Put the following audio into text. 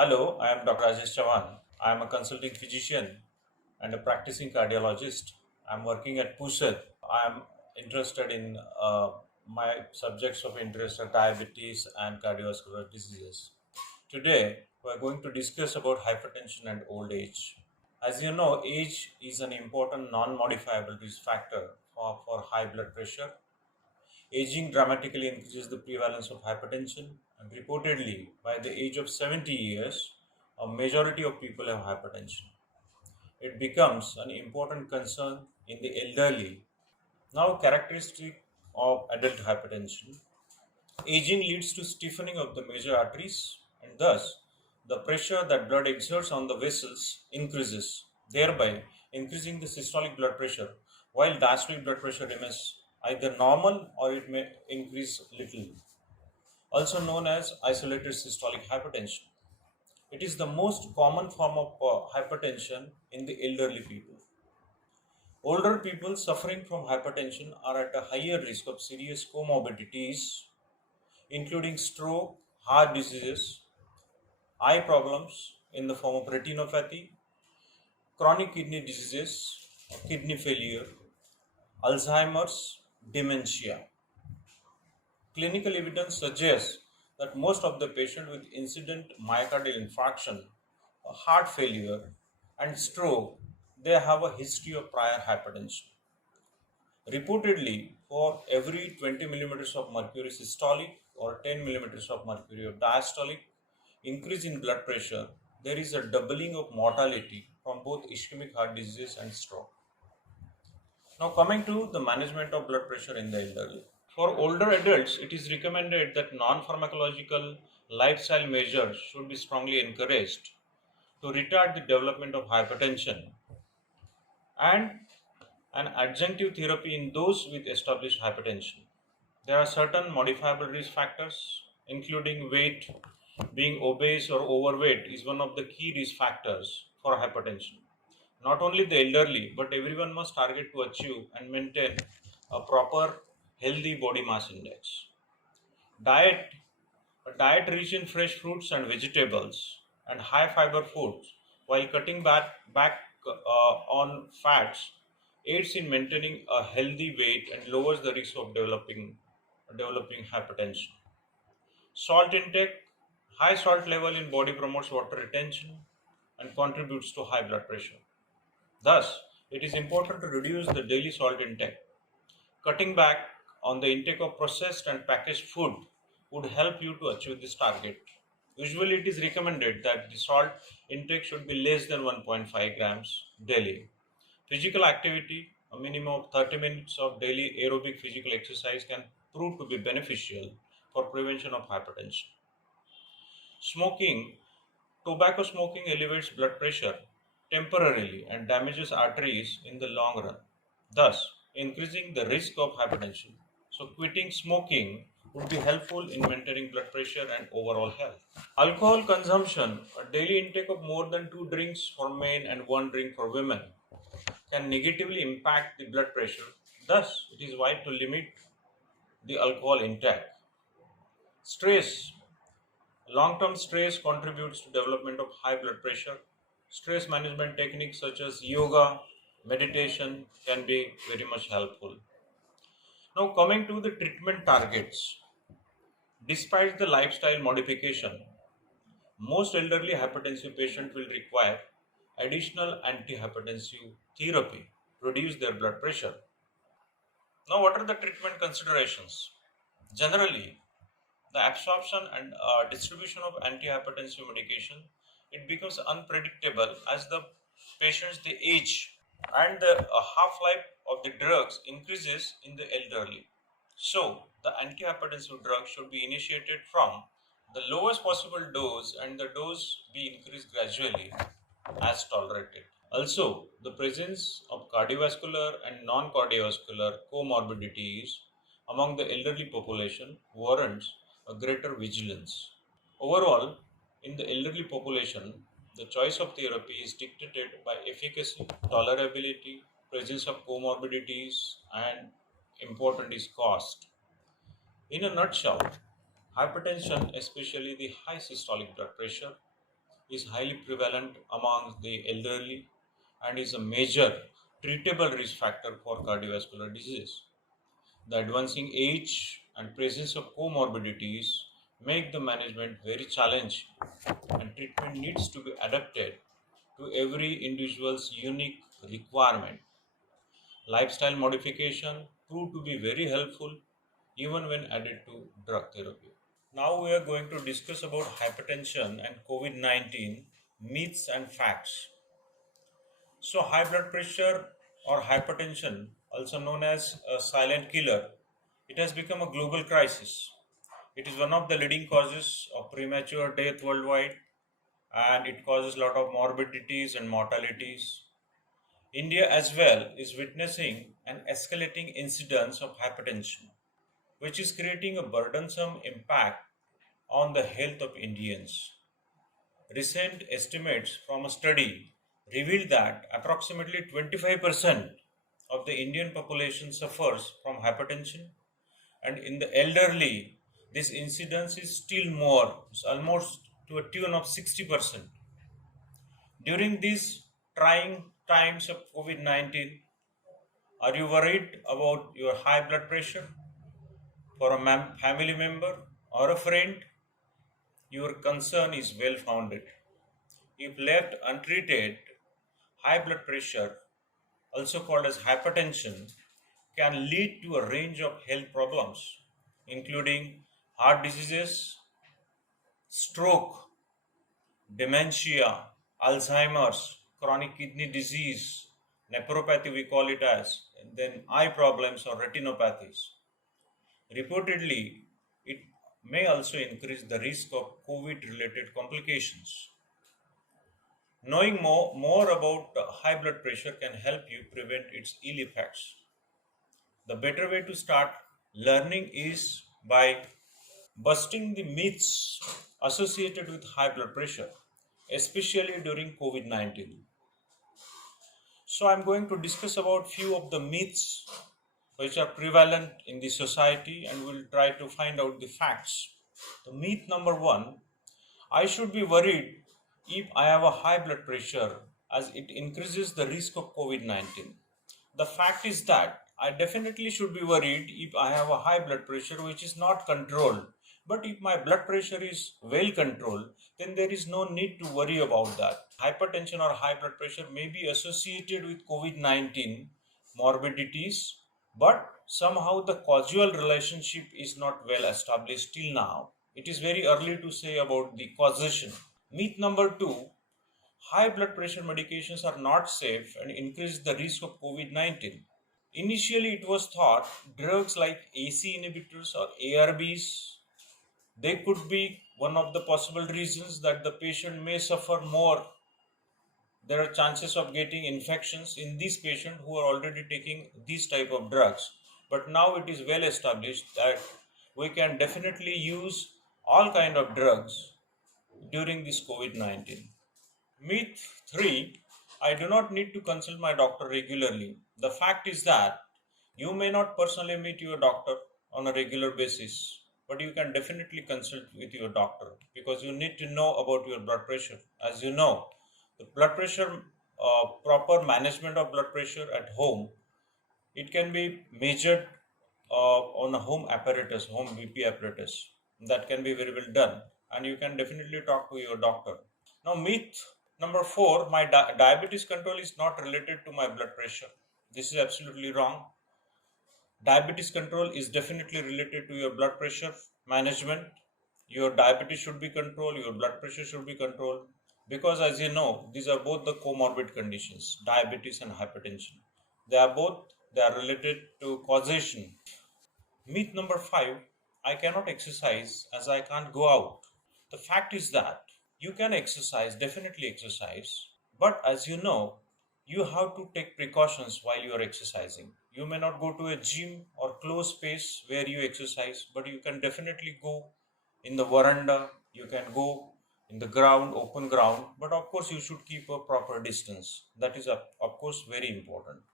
Hello, I am Dr. Rajesh Chavhan. I am a consulting physician and a practicing cardiologist. I am working at Pusat. I am interested in my subjects of interest are diabetes and cardiovascular diseases. Today, we are going to discuss about hypertension and old age. As you know, age is an important non-modifiable risk factor for high blood pressure. Aging dramatically increases the prevalence of hypertension, and reportedly, by the age of 70 years, a majority of people have hypertension. It becomes an important concern in the elderly. Now, characteristic of adult hypertension. Aging leads to stiffening of the major arteries, and thus the pressure that blood exerts on the vessels increases, thereby increasing the systolic blood pressure, while diastolic blood pressure remains either normal or it may increase little, also known as isolated systolic hypertension. It is the most common form of hypertension in the elderly people. Older people suffering from hypertension are at a higher risk of serious comorbidities, including stroke, heart diseases, eye problems in the form of retinopathy, chronic kidney diseases, kidney failure, Alzheimer's, dementia. Clinical evidence suggests that most of the patients with incident myocardial infarction, heart failure, and stroke, they have a history of prior hypertension. Reportedly, for every 20 millimeters of mercury systolic or 10 millimeters of mercury of diastolic increase in blood pressure, there is a doubling of mortality from both ischemic heart disease and stroke. Now, coming to the management of blood pressure in the elderly. For older adults, it is recommended that non pharmacological lifestyle measures should be strongly encouraged to retard the development of hypertension and an adjunctive therapy in those with established hypertension. There are certain modifiable risk factors, including weight. Being obese or overweight is one of the key risk factors for hypertension. Not only the elderly, but everyone must target to achieve and maintain a proper healthy body mass index. Diet, a diet rich in fresh fruits and vegetables and high fiber foods while cutting back on fats aids in maintaining a healthy weight and lowers the risk of developing hypertension. Salt intake, high salt level in body promotes water retention and contributes to high blood pressure. Thus, it is important to reduce the daily salt intake. Cutting back on the intake of processed and packaged food would help you to achieve this target. Usually, it is recommended that the salt intake should be less than 1.5 grams daily. Physical activity, a minimum of 30 minutes of daily aerobic physical exercise can prove to be beneficial for prevention of hypertension. Smoking, tobacco smoking elevates blood pressure temporarily and damages arteries in the long run, thus increasing the risk of hypertension. So, quitting smoking would be helpful in maintaining blood pressure and overall health. Alcohol consumption, a daily intake of more than 2 drinks for men and 1 drink for women, can negatively impact the blood pressure. Thus, it is wise to limit the alcohol intake. Stress, long-term stress contributes to development of high blood pressure. Stress management techniques such as yoga, meditation can be very much helpful. Now coming to the treatment targets. Despite the lifestyle modification, most elderly hypertensive patients will require additional antihypertensive therapy to reduce their blood pressure. Now what are the treatment considerations? Generally, the absorption and distribution of antihypertensive medication, it becomes unpredictable as the patients they age and the half-life of the drugs increases in the elderly. So the antihypertensive drug should be initiated from the lowest possible dose and the dose be increased gradually as tolerated. Also, the presence of cardiovascular and non-cardiovascular comorbidities among the elderly population warrants a greater vigilance. Overall, in the elderly population, the choice of therapy is dictated by efficacy, tolerability, presence of comorbidities, and important is cost. In a nutshell, hypertension, especially the high systolic blood pressure, is highly prevalent among the elderly and is a major treatable risk factor for cardiovascular diseases. The advancing age and presence of comorbidities make the management very challenging, and treatment needs to be adapted to every individual's unique requirement. Lifestyle modification proved to be very helpful even when added to drug therapy. Now we are going to discuss about hypertension and COVID-19 myths and facts. So high blood pressure or hypertension, also known as a silent killer, it has become a global crisis. It is one of the leading causes of premature death worldwide, and it causes a lot of morbidities and mortalities. India as well is witnessing an escalating incidence of hypertension, which is creating a burdensome impact on the health of Indians. Recent estimates from a study revealed that approximately 25% of the Indian population suffers from hypertension, and in the elderly, this incidence is still more, it's almost to a tune of 60%. During these trying times of COVID 19, are you worried about your high blood pressure for a family member or a friend? Your concern is well founded. If left untreated, high blood pressure, also called as hypertension, can lead to a range of health problems, including heart diseases, stroke, dementia, Alzheimer's, chronic kidney disease, nephropathy we call it as, and then eye problems or retinopathies. Reportedly, it may also increase the risk of COVID related complications. Knowing more about high blood pressure can help you prevent its ill effects. The better way to start learning is by busting the myths associated with high blood pressure, especially during COVID 19. So, I'm going to discuss about few of the myths which are prevalent in the society, and we'll try to find out the facts. The myth number one: I should be worried if I have a high blood pressure as it increases the risk of COVID 19. The fact is that I definitely should be worried if I have a high blood pressure which is not controlled. But if my blood pressure is well controlled, then there is no need to worry about that. Hypertension or high blood pressure may be associated with COVID 19 morbidities, but somehow the causal relationship is not well established till now. It is very early to say about the causation. Myth number two: high blood pressure medications are not safe and increase the risk of COVID 19. Initially, it was thought drugs like AC inhibitors or ARBs, they could be one of the possible reasons that the patient may suffer more. There are chances of getting infections in these patients who are already taking these type of drugs. But now it is well established that we can definitely use all kind of drugs during this COVID-19. Myth 3: I do not need to consult my doctor regularly. The fact is that you may not personally meet your doctor on a regular basis, but you can definitely consult with your doctor because you need to know about your blood pressure. As you know, the blood pressure, proper management of blood pressure at home, it can be measured on a home apparatus, home BP apparatus. That can be very well done, and you can definitely talk to your doctor. Now, myth number four: my diabetes control is not related to my blood pressure. This is absolutely wrong. Diabetes control is definitely related to your blood pressure management. Your diabetes should be controlled, your blood pressure should be controlled, because as you know, these are both the comorbid conditions, diabetes and hypertension. They are related to causation. Myth number five: I cannot exercise as I can't go out. The fact is that you can exercise, definitely exercise, but as you know, you have to take precautions while you are exercising. You may not go to a gym or closed space where you exercise, but you can definitely go in the veranda, you can go in the ground, open ground, but of course, you should keep a proper distance. That is, of course, very important.